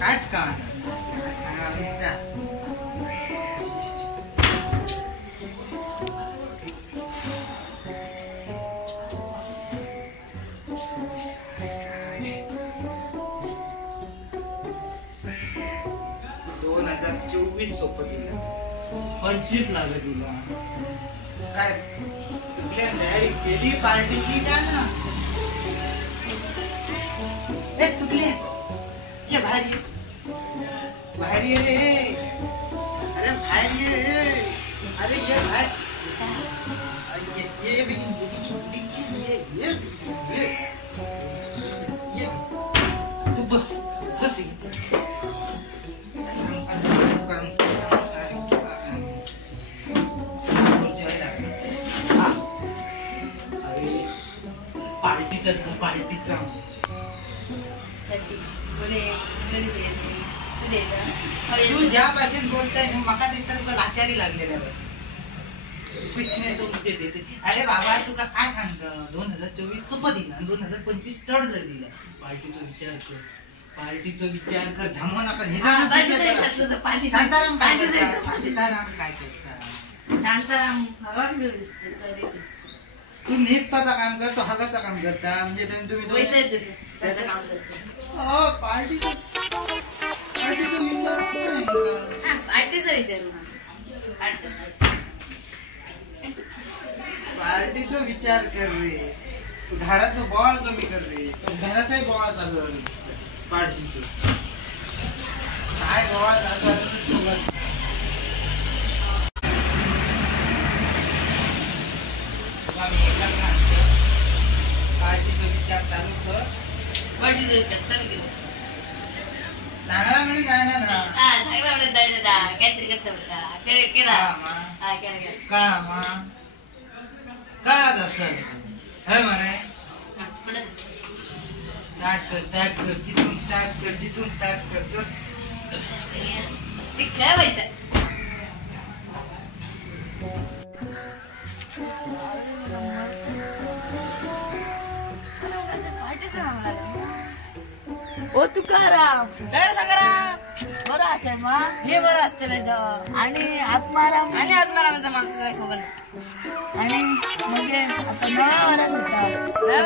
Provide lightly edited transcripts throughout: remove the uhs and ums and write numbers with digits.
कायच का सोपं दिलं 25 लागत दिला काय तुझ्या तयारी केली पार्टीची का ना ए तुकले ये बाहेर ये रे अरे बाहेर ये अरे ये बाहेर ये तू बस बस पार्टीचा तू ज्यापासून बोलताय मका दिसतं तुका लाचारी लागलेल्या पिसने तो तुझे देते अरे बाबा तुका काय सांगतं 2024 सोपं दिला 2025 तड जर दिला पार्टीचा विचार कर झामून आपण हे शांताराम काय करता तू नेटपाचा काम करतो हगाचा काम करता म्हणजे तुम्ही पार्टीचा विचार कर रे घरात बॉल कमी कर रे घरातही बॉल चालू आहे पार्टीचं काय बॉल चालू आहे पार्टीचा विचार चालू कर पार्टीचा विचार चालू केला चांगला म्हणजे काय ना चांगला आवडत दादा काहीतरी करता केला कळत असत हे म्हणे स्टार्ट कर जिथून स्टार्ट कर काय माहित ओ तुकाराम काय संग्राम बरं आहे मग हे बरं असतं आणि आत्माराम माणूस काय खबर आणि म्हणजे आता नव्या वरस होता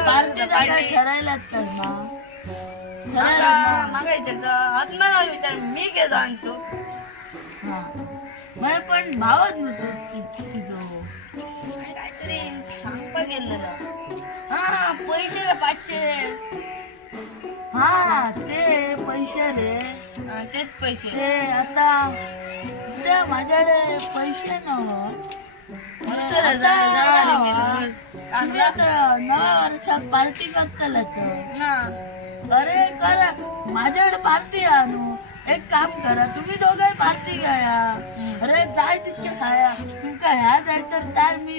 पार्टी ठरायलाच कर मागा विचारचं आत्माराम विचार मी गेलो आणि तू हा मला पण भावच नव्हतो तुझं काहीतरी सांगपा गेलं ना हा पैसे रे 500 हा ते पैसे रे तेच पैसे ते आता ते माझ्याकडे पैसे नव्हते नव्या वर्षात पार्टी करतला तर अरे करा माझ्याकडे पार्टी आणू एक काम करा तुम्ही दोघे पार्टी घ्या अरे जाय तितके खाया तुमका ह्या जाय तर त्या मी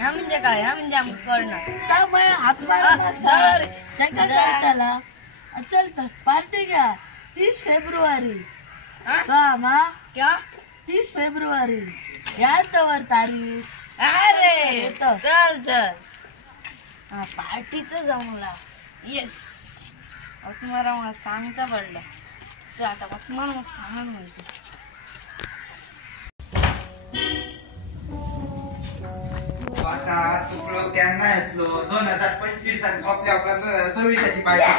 म्हणजे काय म्हणजे आमचं कळणार त्यामुळे त्याला चल पार्टी घ्या 30 फेब्रुवारी मा 30 फेब्रुवारी यावर तारीख अरे चल चल पार्टीचं जमला येस तुम्हाला मला सांगता पडलं आता तुम्हाला मग सांग म्हणते आता तुकडं त्यांना घेतलो 2025 आणि झोपल्या आपल्या 26ची पार्टी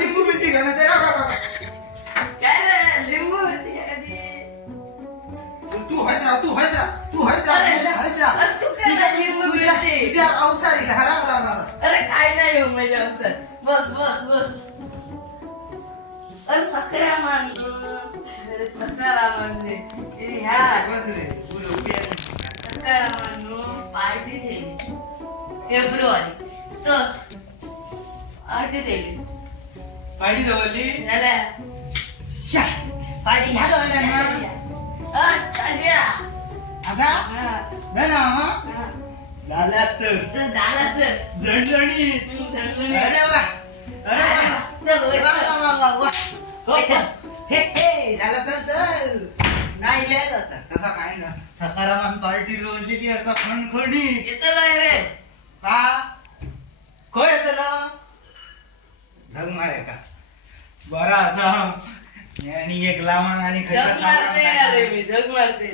लिंबू मिरची घेऊन लिंबू तू अवसारी अरे काय नाही येऊ माझ्या अवसर बस बस बस अरे सकारामान पार्टी फेब्रुवारी चल पार्टी दिली पार्टी जवळली पार्टी झाला तर झणझणी अरे वा हे झाला तर चल नाही लिहायचं होता तसा काय ना सकाराम पार्टी रोजी की असा खणखणी येतला रे का खय येतला झग मारे का बरा असा आणि एक लावण आणि झग मारते रे मी झग मारते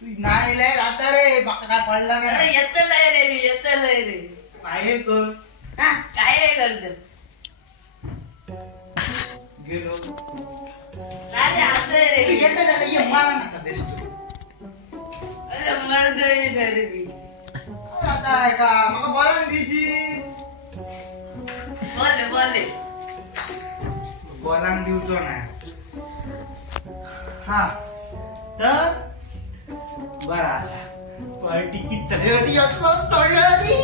तू नाही लय आता रे बाका काय पडला का अरे येतला रे काय कर हा काय करतो गेलो नाही असं रे येतं का ये मारा नका बेस्ट अरे मरदोय ना रे मी आता आहे का मग बोला दिशी बोले बोलांग दिवचो नाही हा तर बरा असा पार्टीची तयारी असं तयारी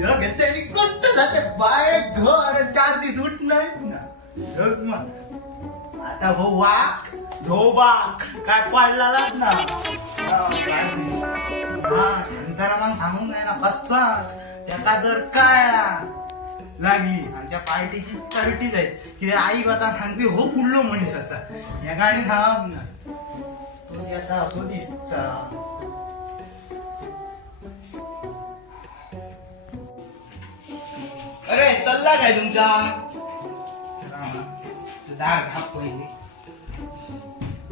या घेतली कट्ट जाते बाहेर घर 4 दिवस उठ नाही ना आता हो वाक धोबाक काय पडला ना हा शांतारामांग सांगून नाही ना कसा त्याका जर कळला लागली आमच्या पार्टीची पार्टी जाईल की आई बाता सांगते हो पुढलो मनीसाचा या गाडी थांब ना तो त्याचा असो दिसता अरे चालला काय तुमचा दार धाप पहिले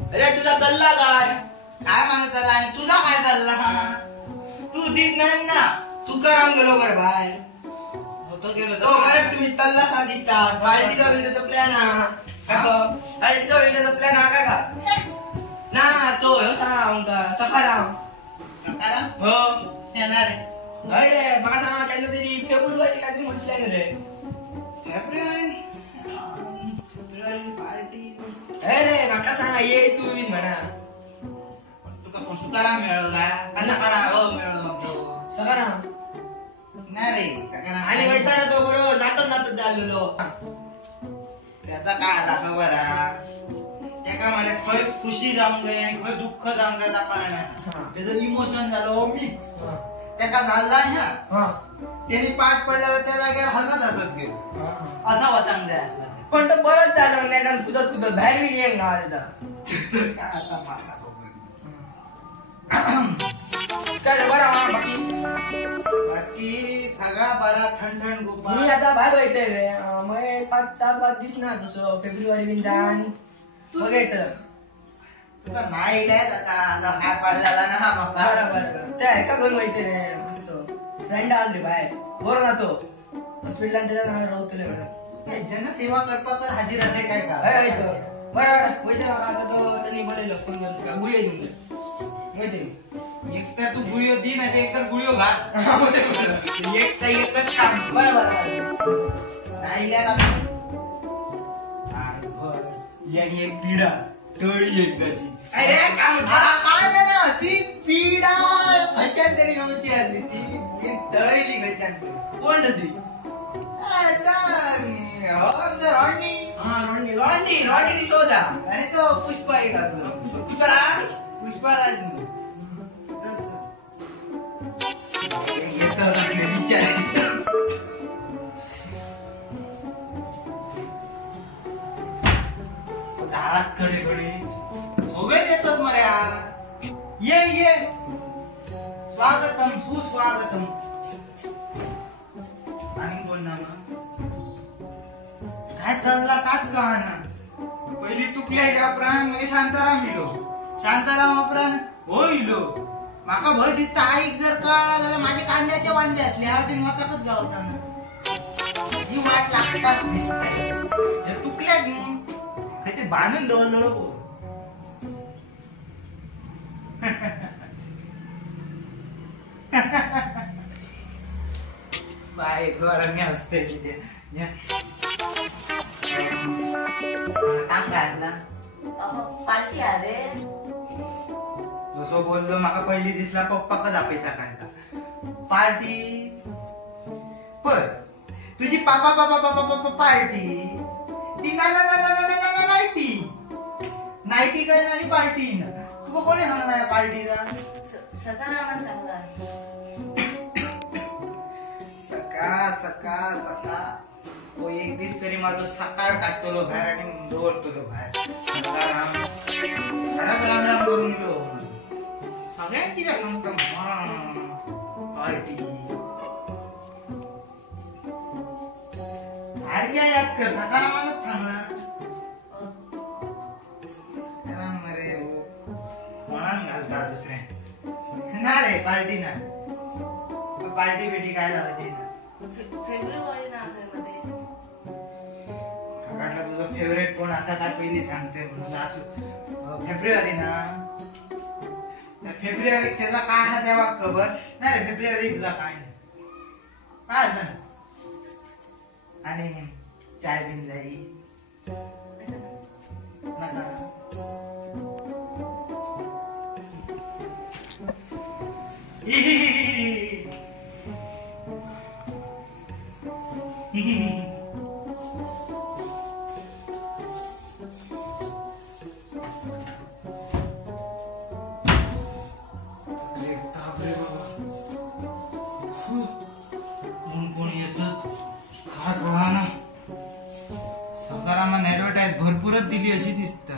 अरे तुझा चालला काय माझा चालला आणि तुझा काय चालला तू दिस नाही ना तू कराम गेलो बरं बाहेर होतो गेलो तो अरे तुम्ही तल्ला सा दिसता पार्टीचा वेळेचा प्लॅन हा पार्टीचा वेळेचा प्लॅन हा काय का ना तो ह्यो सांग सखाराम सकाराम हो येणार रे अरे मला सांग काहीतरी तरी फेब्रुवारी काहीतरी म्हटलंय रे फेब्रुवारी पार्टी अरे काका सांग ये तू बी म्हणा तुका सुकाराम मिळवला का सकाराम हो मिळवला सखाराम नाही रे सकाराम आणि वैताना तो बरोबर नातत झालेलो त्याचा काय दाखव बरा त्याका मला खय खुशी जाऊन गई आणि खय दुःख जाऊन गया दाखवणार त्याचं इमोशन झालं मिक्स त्याका झाला ह्या त्याने पाठ पडल्यावर त्या जागेवर हसत गेलो असा वाचांग द्या पण तो परत झाला नाही कुदत बाहेर बी नाही गावाचा काय आता मारला काय बरं बाकी सगळा बरा थंड गोपाल मी आता बाहेर येते रे मग 4-5 दिवस ना तसं फेब्रुवारी बिन जाण मग येत तुझा नाही काय आता हाय पडलेला ना हा मका बरं त्या एका घेऊन माहिती रे मस्त फ्रेंड आल रे बाहेर बरं ना तो हॉस्पिटलात त्याच्या नावावर राहतले बरं जनसेवा करपाक हाजीर राहते काय का बरं वैद्य आता तो त्यांनी बोलायला फोन करतो गुळी घेऊन माहिती एक तर तू गुळियो दी नाही एक तर गुळियो घाल एकच काम बरं नाही यानी एक पिढा तळी एकदाची अरे काय काय ना ती पिढा खच्यान तरी गावची आली ती तळली खच्यान कोण ती रॉनी डिसोजा आणि तो पुष्पा एक पुष्पराज पुष्पराज येतात आपले विचार दारात कडे सगळे येतात मर्या ये स्वागतम सुस्वागतम आणि कोण ना काय चालला काच कळाना पहिली तुकल्या प्राण म्हणजे शांताराम इलो शांताराम अपरान हो इलो माका भय दिसता आईक जर कळला झाला माझ्या कांद्याच्या वांद्यातले हातीन मचाकच गावताना जी वाट लागतात दिसत तुकल्या काहीतरी बांधून दवरलो बाय घर मी हसते किती काम काढला पार्टी आले जसो बोललो माका पहिली दिसला पप्पा कदा पेता काढला पार्टी पण तुझी पापा पापा पापा पापा पार्टी ती नाईटी नाईटी काय आणि पार्टी ना तुका कोणी सांगला पार्टीचा सकारामान चांगला सका तो एक दिस तरी माझं सकाळ काढतो बाहेर आणि दौडतो बाहेर घरात राम राम करून घेऊ सगळ्यांनी किती सांगता पार्टी सारख्या याद कर सकारामानच सांगणार रे म्हणान घालता दुसऱ्या ना रे पार्टी ना पार्टी बिटी काय लावायची ना फेब्रुवारी ना मध्ये म्हटलं तुझं फेवरेट कोण असा काय पहिली सांगतोय म्हणून असं फेब्रुवारी ना फेब्रुवारी त्याचा काय ना तेव्हा खबर नाही रे फेब्रुवारी तुझा काय नाही काय असं आणि चाय बिन जाई नका सकारामान ऍडव्हर्टाईज भरपूरच दिली अशी दिसत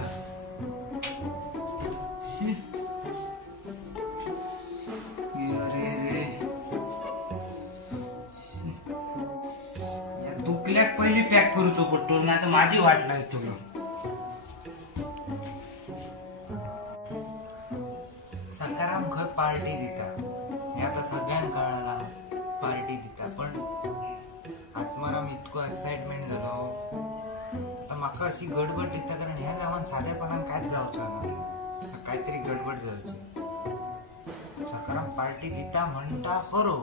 तुकल्याक पहिली पॅक करूचो पडतो नाही तर माझी वाट लागत तुला सकाराम खर पार्टी दिता हे आता सगळ्यांक कळला पार्टी दिता पण आत्माराम इतको एक्साइटमेंट झालो आता माका अशी गडबड दिसता कारण ह्या गावात साध्यापणान कायच जावचा ना काहीतरी गडबड जावची सकाराम पार्टी दिता म्हणता खरो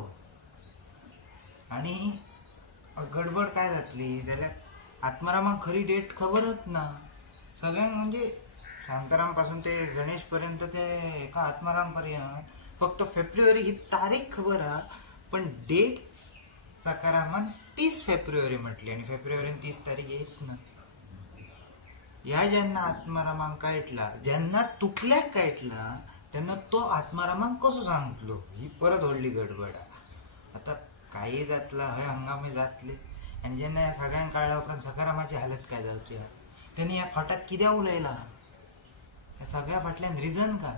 आणि गडबड काय जातली जाल्यार आत्मारामाक खरी डेट खबरच ना सगळ्यांक म्हणजे शांताराम पासून ते गणेश पर्यंत ते एका आत्माराम पर्यंत फक्त फेब्रुवारी ही तारीख खबर हा पण डेट सकारामान 30 फेब्रुवारी म्हटली आणि फेब्रुवारी 30 तारीख येत ना या ज्यांना आत्मारामांक कळटला ज्यांना तुकल्याक कळटला त्यांना तो आत्मारामांक कसो सांगतलो ही परत व्हडली गडबड आता काही जातला हय हंगामे जातले आणि जेन्ना या सगळ्यांक कळल्या उपरांत सकारामाची हालत काय जावची त्यांनी या फाटात कित्याक उलयला या सगळ्या फाटल्यान रिझन काय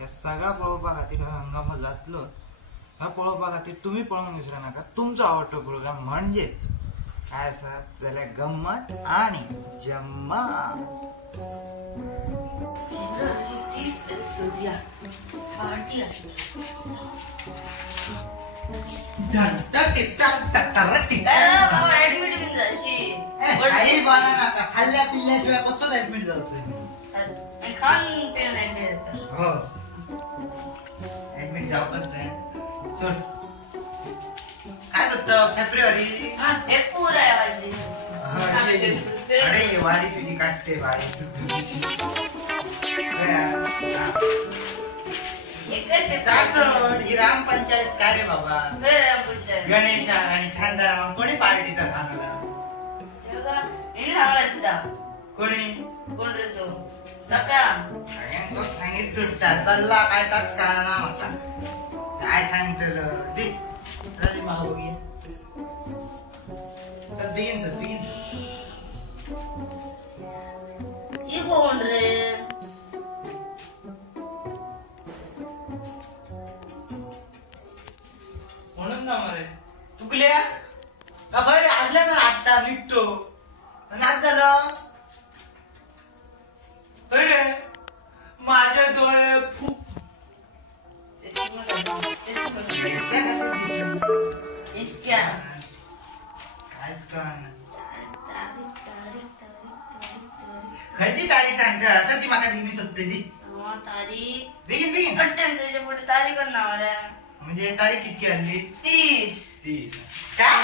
या सगळा पळोवपा खातीर हो हंगामो जातलो ह्या पळोवपा खातीर तुम्ही पळोवंक विसरा नाका तुमचो आवडतो प्रोग्राम म्हणजेच काय आसा जाल्यार गम्मत आणि जम्मत 30 तारीख सोजिया पार्टी आसली बाबा ऍडमिट बिन जायची खाल्ल्या पिल्ल्याशिवाय कसोच ऍडमिट जावचो खान पेन ऍडमिट हो ऍडमिट जावचोच जाय सोड काय सत्त फेब्रुवारी अरे वारी तुझी काढते वारी ही राम पंचायत काय रे बाबा गणेशा आणि छानदाराम कोणी पार्टीचा सांगला कोणी कोण रे तो सकाराम सांगित सुट्टा चालला काय ताच कळना माका काय सांगतलं ते begin. ही कोण रे म्हणून ना मरे तुकल्या का खरे असल्या तर आत्ता निघतो नाच झालं रे माझे डोळे फुक इतक्या कायच कळना खयची तारीख सांगता असं ती माका मी सत्य ती तारीख begin पुढे तारीख नाव म्हणजे तारीख किती आणली 30 काय